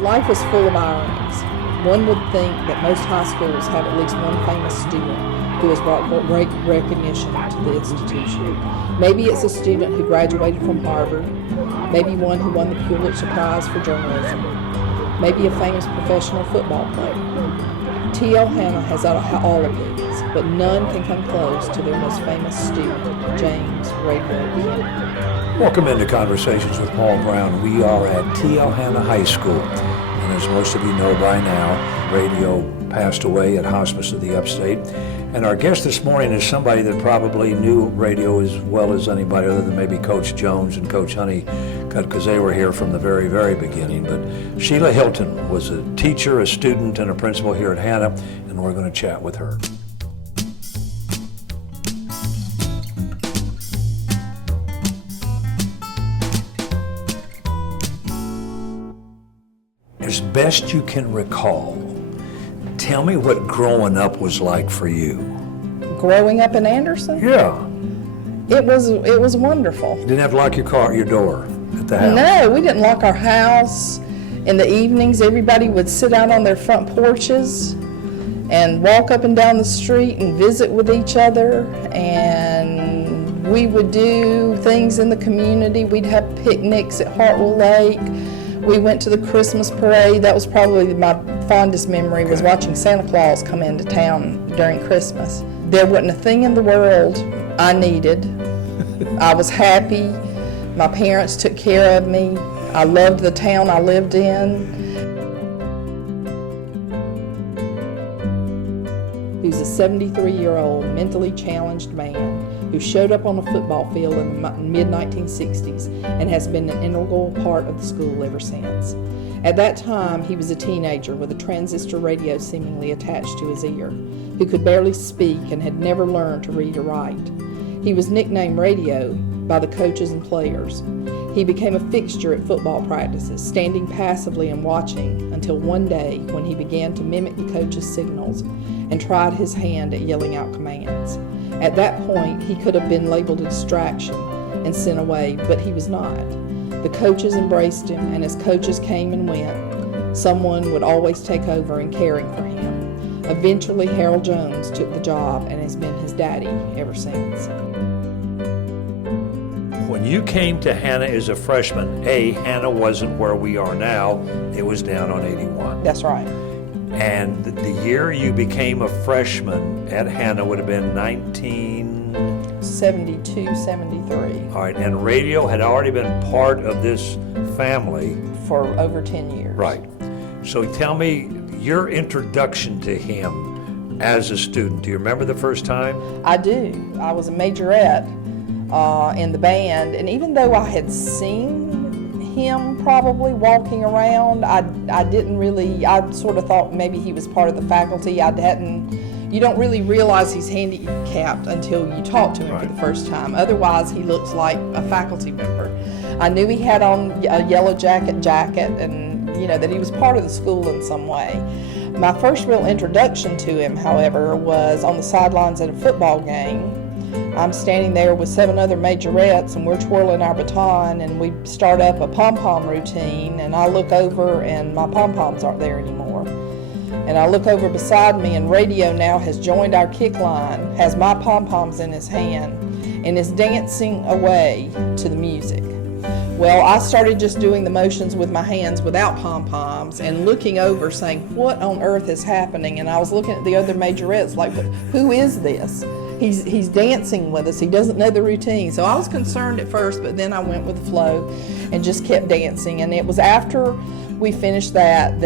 Life is full of ironies. One would think that most high schools have at least one famous student who has brought great recognition to the institution. Maybe it's a student who graduated from Harvard, maybe one who won the Pulitzer Prize for journalism, maybe a famous professional football player. TL Hanna has all of these, but none can come close to their most famous student, James Radio Hanna. Welcome into Conversations with Paul Brown. We are at TL Hanna High School, and as most of you know by now, Radio passed away at Hospice of the Upstate. And our guest this morning is somebody that probably knew radio as well as anybody other than maybe Coach Jones and Coach Honeycutt, because they were here from the very, very beginning. But Shelia Hilton was a teacher, a student, and a principal here at Hanna, and we're going to chat with her. As best you can recall, tell me what growing up was like for you. Growing up in Anderson? Yeah. It was wonderful. You didn't have to lock your door at the house? No, we didn't lock our house. In the evenings, everybody would sit out on their front porches and walk up and down the street and visit with each other. And we would do things in the community. We'd have picnics at Hartwell Lake. We went to the Christmas parade. That was probably my fondest memory, was watching Santa Claus come into town during Christmas. There wasn't a thing in the world I needed. I was happy. My parents took care of me. I loved the town I lived in. He was a 73-year-old mentally challenged man who showed up on a football field in the mid-1960s and has been an integral part of the school ever since. At that time, he was a teenager with a transistor radio seemingly attached to his ear, who could barely speak and had never learned to read or write. He was nicknamed Radio by the coaches and players. He became a fixture at football practices, standing passively and watching until one day when he began to mimic the coaches' signals and tried his hand at yelling out commands. At that point, he could have been labeled a distraction and sent away, but he was not. The coaches embraced him, and as coaches came and went, someone would always take over in caring for him. Eventually, Harold Jones took the job and has been his daddy ever since. When you came to Hanna as a freshman, Hanna wasn't where we are now. It was down on 81. That's right. And the year you became a freshman at Hanna would have been 1972, 73. All right, and radio had already been part of this family. For over 10 years. Right. So tell me your introduction to him as a student. Do you remember the first time? I do. I was a majorette in the band, and even though I had seen him probably walking around, I sort of thought maybe he was part of the faculty. You don't really realize he's handicapped until you talk to him for the first time. Otherwise, he looks like a faculty member. I knew he had on a yellow jacket and that he was part of the school in some way. My first real introduction to him, however, was on the sidelines at a football game. I'm standing there with 7 other majorettes, and we're twirling our baton, and we start up a pom-pom routine, and I look over, and my pom-poms aren't there anymore. And I look over beside me, and Radio now has joined our kick line, has my pom-poms in his hand, and is dancing away to the music. Well, I started just doing the motions with my hands without pom-poms and looking over saying, what on earth is happening? And I was looking at the other majorettes like, who is this? He's dancing with us. He doesn't know the routine. So I was concerned at first, but then I went with the flow and just kept dancing. And it was after we finished that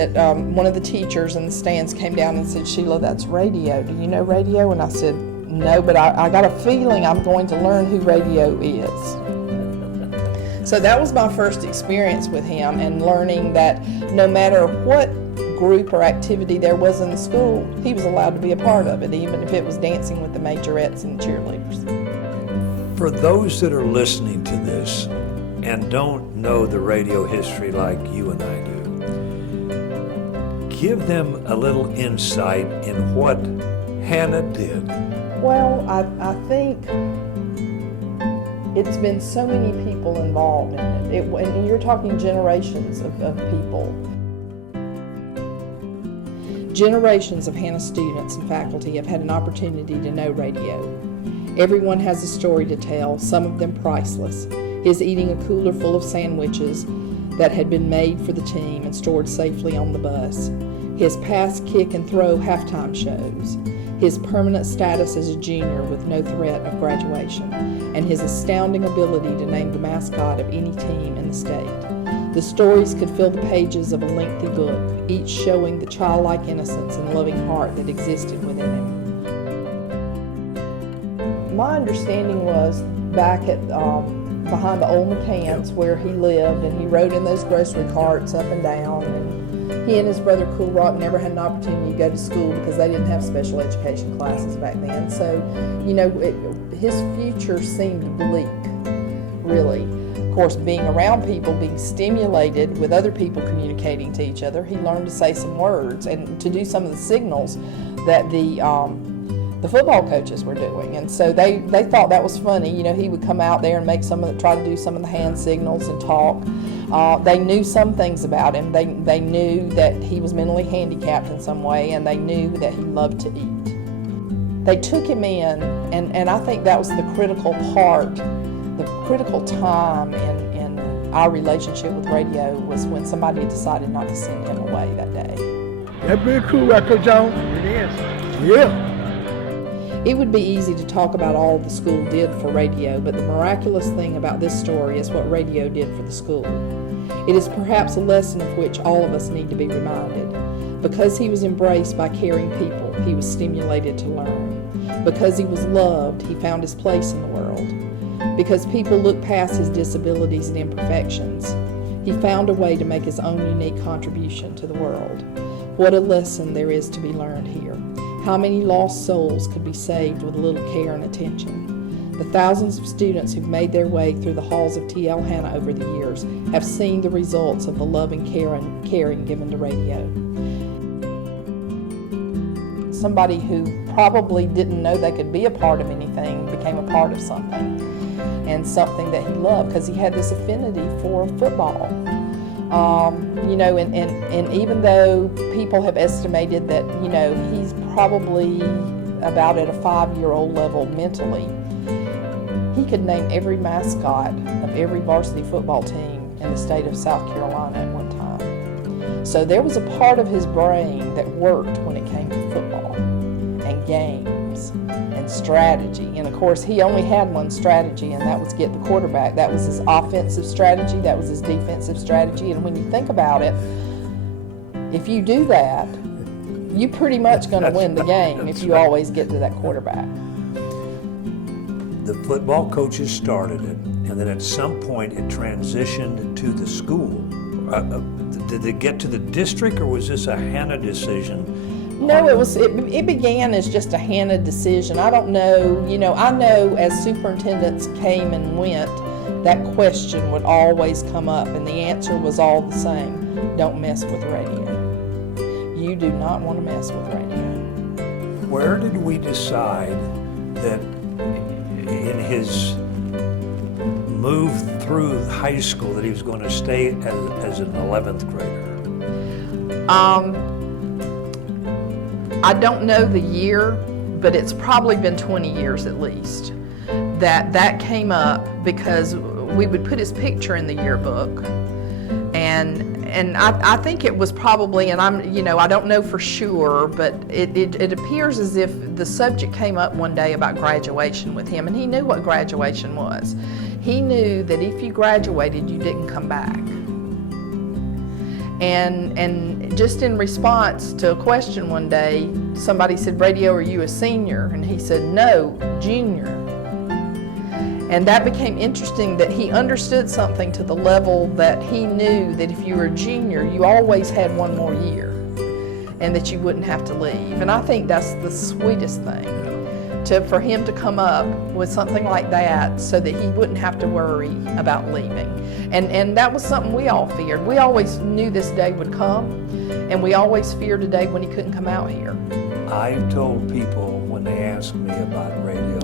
one of the teachers in the stands came down and said, Sheila, that's Radio. Do you know Radio? And I said, no, but I got a feeling I'm going to learn who Radio is. So that was my first experience with him, and learning that no matter what group or activity there was in the school, he was allowed to be a part of it, even if it was dancing with the majorettes and the cheerleaders. For those that are listening to this and don't know the radio history like you and I do, give them a little insight in what Hanna did. Well, I think it's been so many people involved in it. And you're talking generations of people. Generations of Hanna students and faculty have had an opportunity to know radio. Everyone has a story to tell, some of them priceless. His eating a cooler full of sandwiches that had been made for the team and stored safely on the bus. His pass, kick, and throw halftime shows. His permanent status as a junior with no threat of graduation. And his astounding ability to name the mascot of any team in the state. The stories could fill the pages of a lengthy book, each showing the childlike innocence and loving heart that existed within him. My understanding was back at behind the old McCants where he lived, and he rode in those grocery carts up and down, and he and his brother Cool Rock never had an opportunity to go to school because they didn't have special education classes back then. So, you know, his future seemed bleak, really. Of course, being around people, being stimulated with other people communicating to each other, he learned to say some words and to do some of the signals that the football coaches were doing. And so they thought that was funny. You know, he would come out there and try to do some of the hand signals and talk. They knew some things about him. They knew that he was mentally handicapped in some way, and they knew that he loved to eat. They took him in, and I think that was the critical part. The critical time in our relationship with radio was when somebody decided not to send him away that day. That'd be cool, Coach Jones. It is. Yeah. It would be easy to talk about all the school did for radio, but the miraculous thing about this story is what radio did for the school. It is perhaps a lesson of which all of us need to be reminded. Because he was embraced by caring people, he was stimulated to learn. Because he was loved, he found his place in the world. Because people looked past his disabilities and imperfections, he found a way to make his own unique contribution to the world. What a lesson there is to be learned here. How many lost souls could be saved with a little care and attention? The thousands of students who've made their way through the halls of TL Hanna over the years have seen the results of the love and caring given to radio. Somebody who probably didn't know they could be a part of anything became a part of something, and something that he loved because he had this affinity for football. You know, and even though people have estimated that, you know, he's probably about at a 5-year-old level mentally, he could name every mascot of every varsity football team in the state of South Carolina at one time. So there was a part of his brain that worked when it came to football and games and strategy. And of course, he only had one strategy, and that was get the quarterback. That was his offensive strategy, that was his defensive strategy. And when you think about it, if you do that, you're pretty much going to win the game if you always get to that quarterback. The football coaches started it, and then at some point it transitioned to the school. Did it get to the district, or was this a Hanna decision? No, it began as just a Hanna decision. I don't know, you know, I know as superintendents came and went, that question would always come up, and the answer was all the same. Don't mess with radio. You do not want to mess with radio. Where did we decide that in his move through high school that he was going to stay as an 11th grader? I don't know the year, but it's probably been 20 years at least that came up, because we would put his picture in the yearbook, and I think it was probably, and I don't know for sure, but it appears as if the subject came up one day about graduation with him, and he knew what graduation was. He knew that if you graduated, you didn't come back. And just in response to a question one day, somebody said, "Radio, are you a senior?" And he said, "No, junior." And that became interesting, that he understood something to the level that he knew that if you were a junior, you always had one more year and that you wouldn't have to leave. And I think that's the sweetest thing, for him to come up with something like that so that he wouldn't have to worry about leaving. And that was something we all feared. We always knew this day would come, and we always feared a day when he couldn't come out here. I told people when they asked me about radio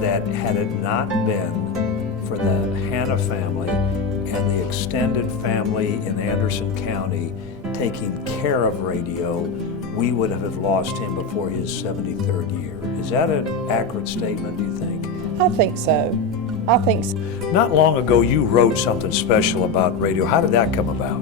that had it not been for the Hanna family and the extended family in Anderson County taking care of radio, we would have lost him before his 73rd year. Is that an accurate statement, do you think? I think so. I think so. Not long ago, you wrote something special about radio. How did that come about?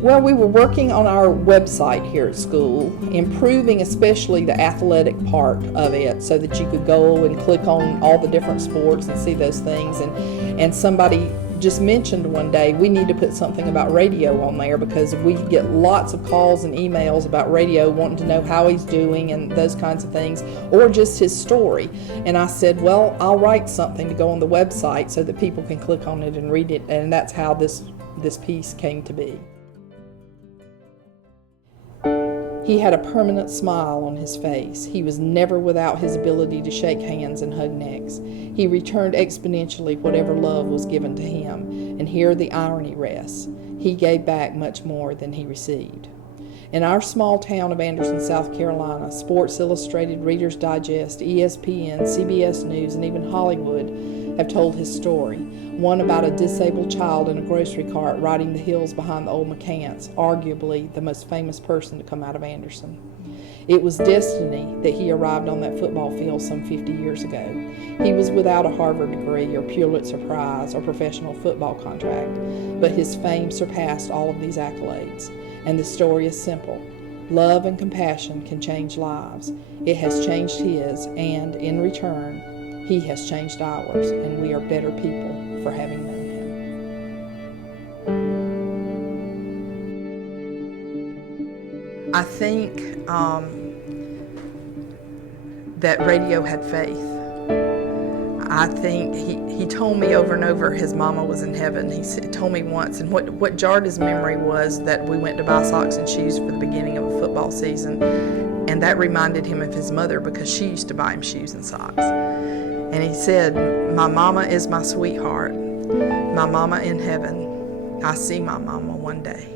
Well, we were working on our website here at school, improving especially the athletic part of it so that you could go and click on all the different sports and see those things. And somebody just mentioned one day, we need to put something about radio on there because we get lots of calls and emails about radio wanting to know how he's doing and those kinds of things, or just his story. And I said, well, I'll write something to go on the website so that people can click on it and read it, and that's how this piece came to be. He had a permanent smile on his face. He was never without his ability to shake hands and hug necks. He returned exponentially whatever love was given to him, and here the irony rests. He gave back much more than he received. In our small town of Anderson, South Carolina, Sports Illustrated, Reader's Digest, ESPN, CBS News, and even Hollywood have told his story. One about a disabled child in a grocery cart riding the hills behind the old McCants, arguably the most famous person to come out of Anderson. It was destiny that he arrived on that football field some 50 years ago. He was without a Harvard degree or Pulitzer Prize or professional football contract, but his fame surpassed all of these accolades. And the story is simple. Love and compassion can change lives. It has changed his, and in return, he has changed ours, and we are better people for having known him. I think that radio had faith. I think he told me over and over his mama was in heaven. He told me once, and what jarred his memory was that we went to buy socks and shoes for the beginning of a football season, and that reminded him of his mother because she used to buy him shoes and socks. And he said, my mama is my sweetheart, my mama in heaven. I see my mama one day.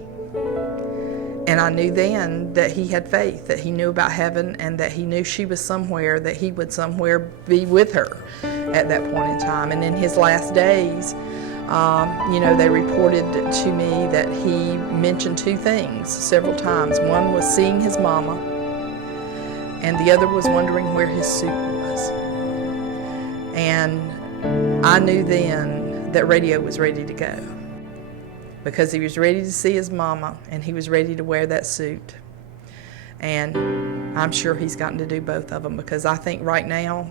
And I knew then that he had faith, that he knew about heaven, and that he knew she was somewhere, that he would somewhere be with her at that point in time. And in his last days, they reported to me that he mentioned two things several times. One was seeing his mama, and the other was wondering where his suit was. And I knew then that radio was ready to go, because he was ready to see his mama and he was ready to wear that suit. And I'm sure he's gotten to do both of them, because I think right now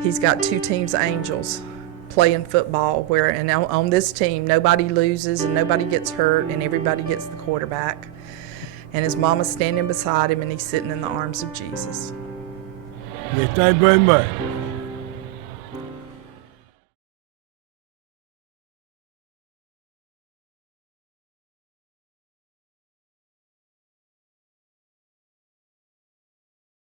he's got two teams of angels playing football and on this team nobody loses and nobody gets hurt and everybody gets the quarterback. And his mama's standing beside him and he's sitting in the arms of Jesus. Yes, thank you very much.